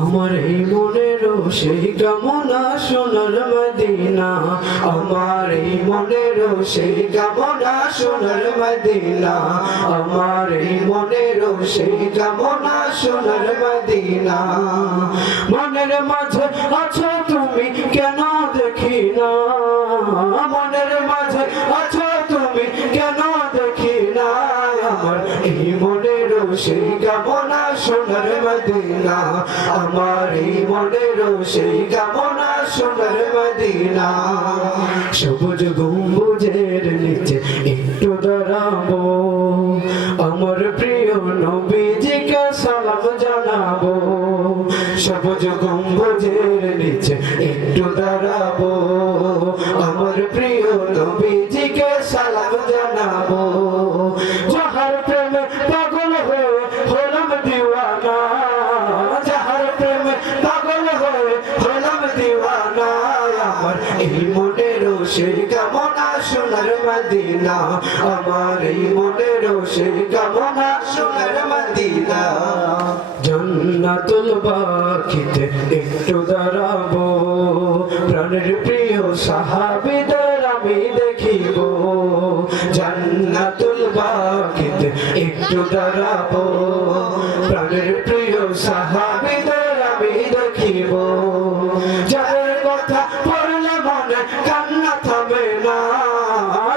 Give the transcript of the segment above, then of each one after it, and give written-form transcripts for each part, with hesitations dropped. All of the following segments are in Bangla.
আমার এই মনেরও সেই কামনা সোনার মদিনা, আমার এই মনেরও সেই কামনা সোনার মদিনা, আমার এই মনেরও সেই কামনা সোনার মদিনা। মনের মাঝে আছো তুমি কেন দেখি না, মনের মাঝে আছো তুমি কেন দেখি না, আমার এই মনেরও সেই কামনা সোনার মদিনা, আমার এই মনেরও সেই কামনা সোনার মদিনা। সবুজ গম্বুজের নিচে একটু দাঁড়াবো, আমার প্রিয় নবীজিকে সালাম জানাবো। সবুজ গম্বুজের নিচে একটু দাঁড়াবো, আমার প্রিয় নবীজিকে সালাম জানাবো। যাহার প্রেমে পাগল হয়ে হলাম দিওয়ানা, যাহার প্রেমে পাগল হয়ে হলাম দিওয়ানা, আমার এই মনেরও সেই কামনা সোনার মদিনা, আমার এই মনেরও সেই কামনা সোনার মদিনা। জান্নাতুল বাকিতে একটু দাঁড়াবো, প্রাণের প্রিয় সাহাবীদের আমি দেখিব। জান্নাতুল বাকিতে একটু দাঁড়াবো, প্রাণের প্রিয় সাহাবীদের আমি দেখিব। যাদের কথা পড়লে মনে কান্না থামে না,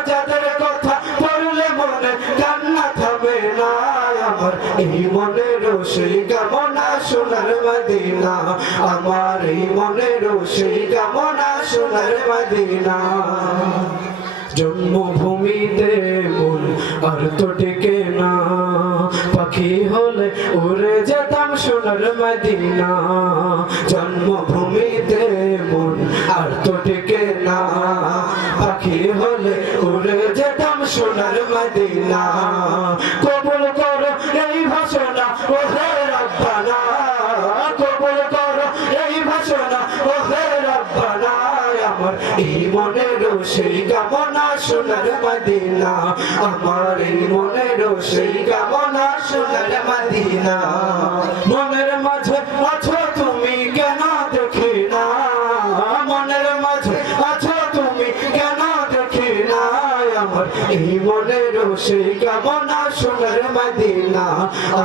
যাদের কথা পড়লে মনে কান্না থামে না, আমার এই মনেরও সেই কামনা সোনার মদিনা, আমার এই মনেরও সেই কামনা সোনার মদিনা। জন্মভূমিতে মন আর তো টেকে না, পাখি হলে উড়ে যেতাম সোনার মদিনা। জন্মভূমিতে মন আর তো টেকে না, পাখি হলে উড়ে যেতাম সোনার মদিনা। কবুল করো এই ভাষণা ওহে রব্বানা, কবুল করো এই ভাষণা ওহে রব্বানা, আমার এই মনেরও সেই কামনা সোনার মদিনা, আমার এই মনেরও সেই কামনা সোনার মদিনা। মনের মাঝে আছো তুমি কেন দেখি না, মনের মাঝে আছো তুমি কেন দেখি না, আমার এই মনেরও সেই কামনা সোনার মদিনা,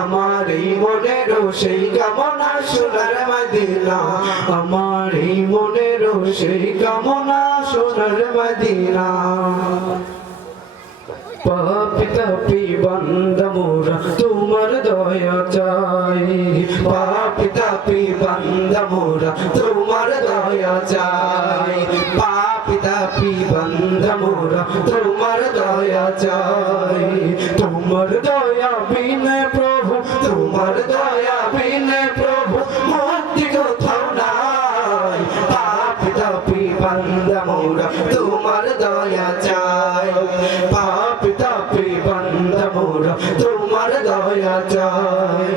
আমার এই মনেরও সেই কামনা সোনার মদিনা, আমার এই মনেরও সেই কামনা সোনার মদিনা। পাপী তাপী বান্দা মোরা তোমার দয়া চাই, পাপী তাপী বান্দা মোরা তোমার দয়া চাই, পাপী তাপী বান্দা মোরা তোমার দয়া চাই। তোমার দয়া বিনে প্রভু, তোমার দয়া বিনে প্রভু মুক্তি কোথাও নাই, পাপী তাপী বান্দা মোরা তোমার দয়া চাই, পাপী তাপী বান্দা মোরা তোমার দয়া চাই।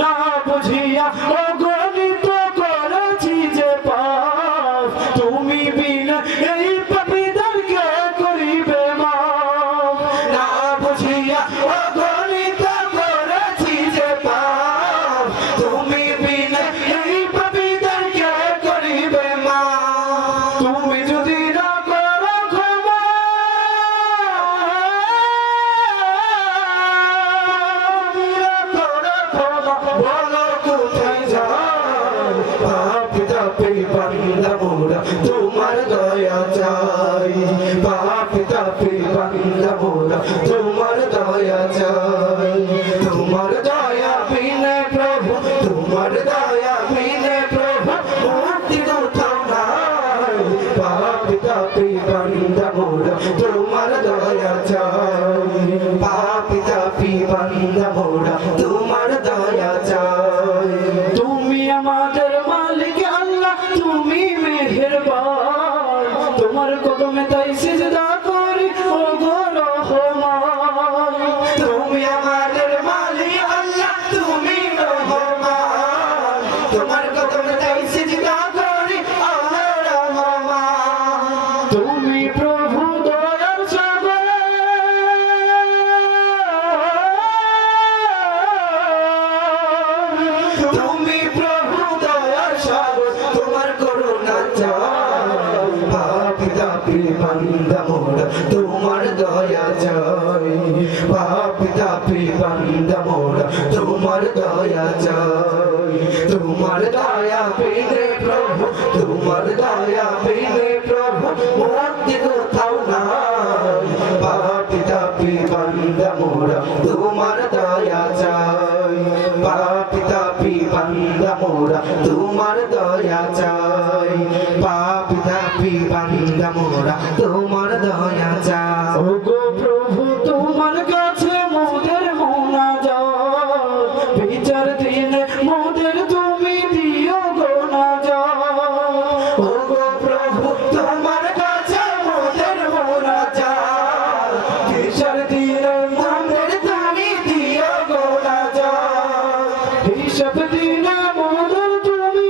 না বুঝিয়া অগণিত করেছি যে পাপ, তুমি বিনা এই পাপীদেরকে করিবে মাফ। না বুঝিয়া অগণিত করেছি যে পাপ, তুমি বিনা এই পাপীদেরকে করিবে মাফ। তুমি যদি না করো ক্ষমা, বলো কোথায় যাও, পাপী তাপী বান্দা মোরা তোমার দয়া চাই, পাপী তাপী বান্দা মোরা তোমার দয়া চাই। তোমার দয়া বিনে প্রভু, তোমার দয়া বিনে প্রভু মুক্তি কোথাও নাই, পাপী তাপী বান্দা মোরা তোমার দয়া চাই, পাপী তাপী বান্দা মোরা তোমার দয়া চাই। তুমি আমাদের মালিক আল্লাহ, তুমি মেহেরবান, তোমার কদমে তাই সিজদা করি ও গো রহমান। তুমি আমাদের মালিক আল্লাহ, তুমি রহমান, তোমার কদমে তাই সিজদা করি ও রহমান। তুমি প্রভু দয়ার সাগর, তুমি প্রভু দয়া চাই তোমার দয়া পেলে প্রভু তোমার দয়া পেলে প্রভু মুক্তি কোথাও নাই পাপী তাপী বান্দা মোরা তোমার দয়া চাই পাপী তাপী বান্দা মোরা তোমার দয়া চাই পাপী তাপী বান্দা মোরা তোমার দয়া চাই ওগো প্রভু তোমার কাছে মোদের মোনাজাত বিচার দিনে মোদের তুমি দিও গো নাজাত ওগো প্রভু তোমার কাছে মোদের মোনাজাত বিচার দিনে মোদের তুমি দিও গো নাজাত হিসাব দিনে মোদের তুমি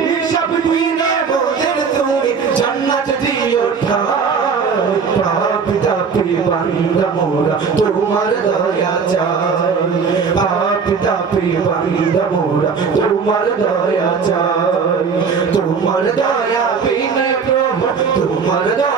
হিসাব দিনে মোদের তুমি জান্নাত দিও ঠাই পাপী তাপী বান্দা মোরা তোমার দয়া চাই পাপী তাপী বান্দা মোরা তোমার দয়া চাই তোমার দয়া বিনে প্রভু তোমার দয়া